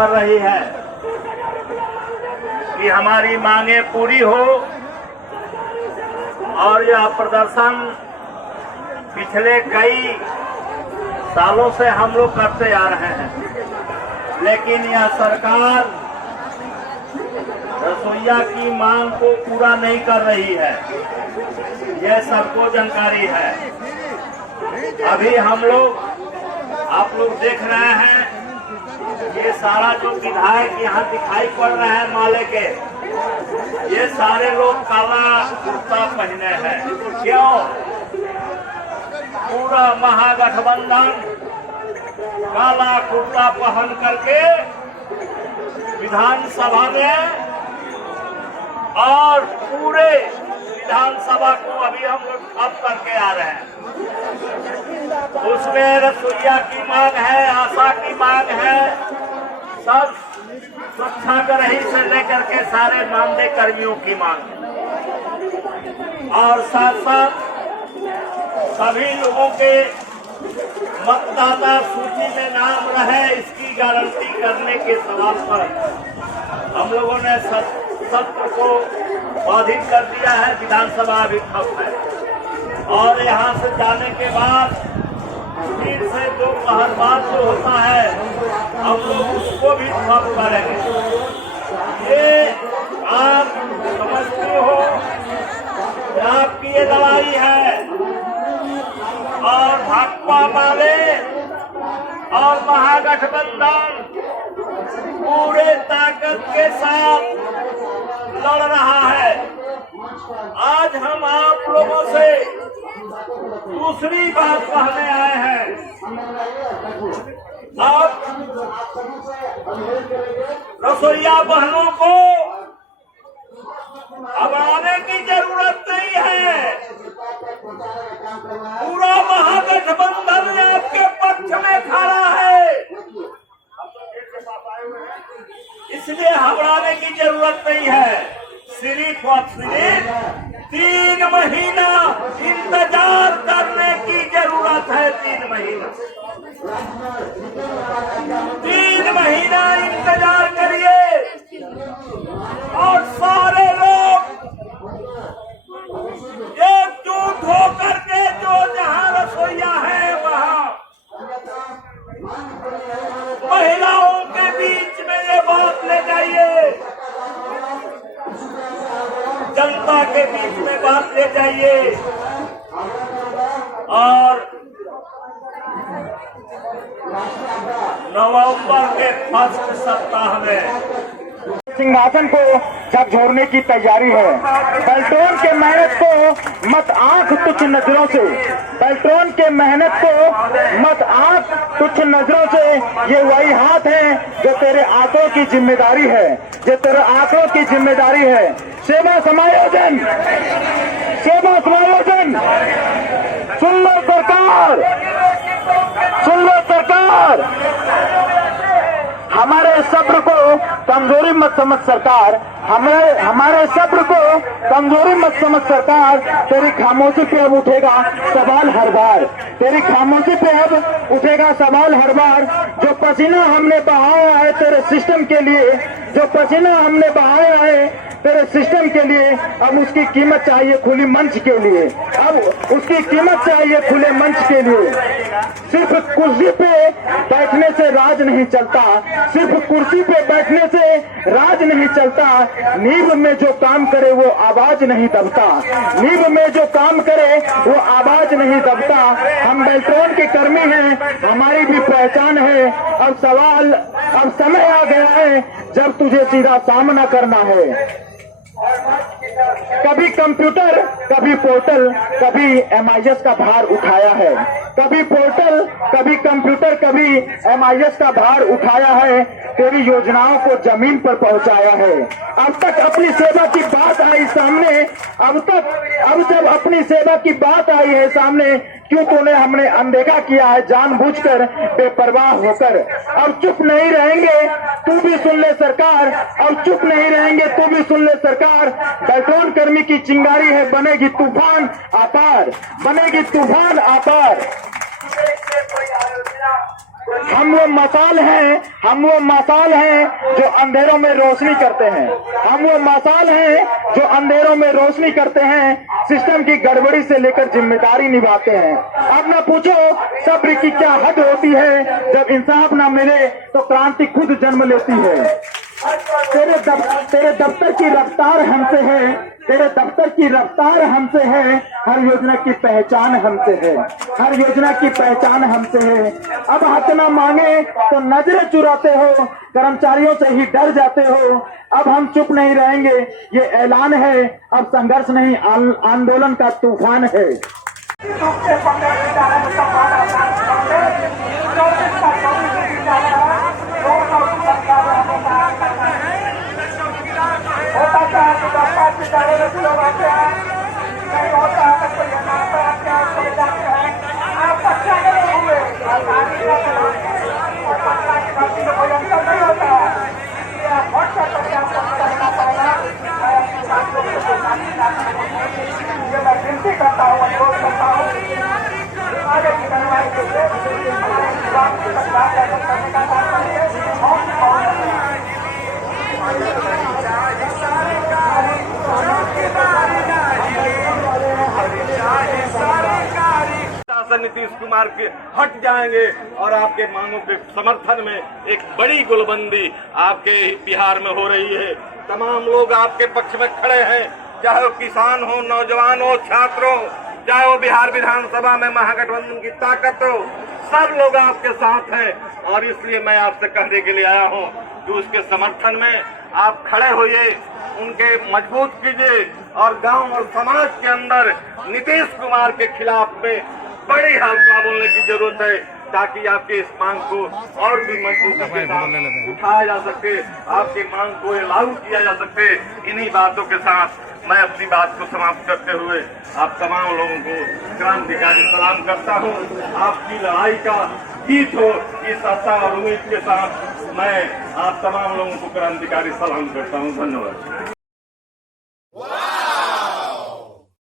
कर रही है कि हमारी मांगे पूरी हो। और यह प्रदर्शन पिछले कई सालों से हम लोग करते आ रहे हैं, लेकिन यह सरकार रसोइया की मांग को पूरा नहीं कर रही है, यह सबको जानकारी है। अभी हम लोग, आप लोग देख रहे हैं, ये सारा जो विधायक यहाँ दिखाई पड़ रहे हैं माले के, ये सारे लोग काला कुर्ता पहने हैं। क्यों? पूरा महागठबंधन काला कुर्ता पहन करके विधानसभा में, और पूरे विधानसभा को अभी हम लोग ठप करके आ रहे हैं। उसमें रसोइया की मांग है, आशा की मांग है, सब स्वच्छाग्रही से लेकर के सारे मानदेय कर्मियों की मांग है। और साथ साथ सभी लोगों के मतदाता सूची में नाम रहे, इसकी गारंटी करने के सवाल पर हम लोगों ने सत्र को बाधित कर दिया है। विधानसभा अभी ठप है, और यहाँ से जाने के बाद फिर से दोपहर बाद जो होता है, हम लोग उसको भी ठप करेंगे। ये आप समझते हो, आपकी ये लड़ाई है, और भाकपा वाले और महागठबंधन पूरे ताकत के साथ लड़ रहा है। आज हम आप लोगों से दूसरी बात कहने आए हैं। अब रसोइया बहनों को अब आने की जरूरत नहीं है। पूरा महागठबंधन आपके पक्ष में खड़ा है, इसलिए घबराने की जरूरत नहीं है। सिर्फ और सिर्फ 3 महीना इंतजार करने की जरूरत है। 3 महीना इंतजार करिए, और सारे लोग एकजुट होकर के जो जहां रसोइया है वहां महिलाओं के बीच में ये बात ले जाइए, जनता के बीच में बात ले जाइए। और नवंबर के फर्स्ट सप्ताह में सिंहासन को झकझोरने की तैयारी है। बेल्ट्रॉन के मेहनत को मत आंख तुच्छ नजरों से, बेल्ट्रॉन के मेहनत को मत आंख तुच्छ नजरों से। ये वही हाथ है जो तेरे आंखों की जिम्मेदारी है, जो तेरे आंखों की जिम्मेदारी है। सेवा समायोजन, सेवा समायोजन। सुन लो सरकार, सुन लो सरकार, हमारे सब्र को कमजोरी मत समझ सरकार, हमारे सब्र को कमजोरी मत समझ सरकार। तेरी खामोशी पे अब उठेगा सवाल हर बार, तेरी खामोशी पे अब उठेगा सवाल हर बार। जो पसीना हमने बहाया है तेरे सिस्टम के लिए, जो पसीना हमने बहाया है तेरे सिस्टम के लिए, अब उसकी कीमत चाहिए खुली मंच के लिए, अब उसकी कीमत चाहिए खुले मंच के लिए। सिर्फ कुर्सी पे बैठने से राज नहीं चलता, सिर्फ कुर्सी पे बैठने से राज नहीं चलता। नींव में जो काम करे वो आवाज नहीं दबता, नींव में जो काम करे वो आवाज नहीं दबता। हम बेल्ट्रॉन के कर्मी हैं, हमारी भी पहचान है। अब सवाल, अब समय आ गया है जब तुझे सीधा सामना करना है। कभी कंप्यूटर, कभी पोर्टल, कभी MIS का भार उठाया है, कभी पोर्टल, कभी कंप्यूटर, कभी MIS का भार उठाया है। तेरी योजनाओं को जमीन पर पहुंचाया है। अब तक अपनी सेवा की बात आई सामने, अब जब अपनी सेवा की बात आई है सामने, क्यों तूने हमने अनदेखा किया है जानबूझकर, बेपरवाह होकर। अब चुप नहीं रहेंगे, तू भी सुन ले सरकार, अब चुप नहीं रहेंगे, तू भी सुन ले सरकार। बेल्ट्रॉन कर्मी की चिंगारी है, बनेगी तूफान आपार, बनेगी तूफान आपार। हम वो मसाल हैं जो अंधेरों में रोशनी करते हैं। हम वो मसाल हैं जो अंधेरों में रोशनी करते हैं, सिस्टम की गड़बड़ी से लेकर जिम्मेदारी निभाते हैं। अब न पूछो सब्र की क्या हद होती है, जब इंसाफ न मिले तो क्रांति खुद जन्म लेती है। तेरे दफ्तर की रफ्तार हमसे है, तेरे दफ्तर की रफ्तार हमसे है, हर योजना की पहचान हमसे है, हर योजना की पहचान हमसे है। अब हक न मांगे तो नजरें चुराते हो, कर्मचारियों से ही डर जाते हो। अब हम चुप नहीं रहेंगे, ये ऐलान है, अब संघर्ष नहीं आंदोलन का तूफान है। शासन नीतीश कुमार के हट जाएंगे और आपके मांगों के समर्थन में एक बड़ी गुलबंदी आपके बिहार में हो रही है। तमाम लोग आपके पक्ष में खड़े हैं, चाहे वो किसान हो, नौजवान हो, छात्र हो, चाहे वो बिहार विधानसभा में महागठबंधन की ताकत हो, सब लोग आपके साथ हैं। और इसलिए मैं आपसे कहने के लिए आया हूं कि उसके समर्थन में आप खड़े होइए, उनके मजबूत कीजिए और गांव और समाज के अंदर नीतीश कुमार के खिलाफ में बड़ी हल्का बोलने की जरूरत है, ताकि आपके इस मांग को और भी मजबूती के साथ उठाया जा सके, आपकी मांग को लागू किया जा सके। इन्हीं बातों के साथ मैं अपनी बात को समाप्त करते हुए आप तमाम लोगों को क्रांतिकारी सलाम करता हूं। आपकी लड़ाई का जीत हो, इस आशा और उम्मीद के साथ मैं आप तमाम लोगों को क्रांतिकारी सलाम करता हूं। धन्यवाद।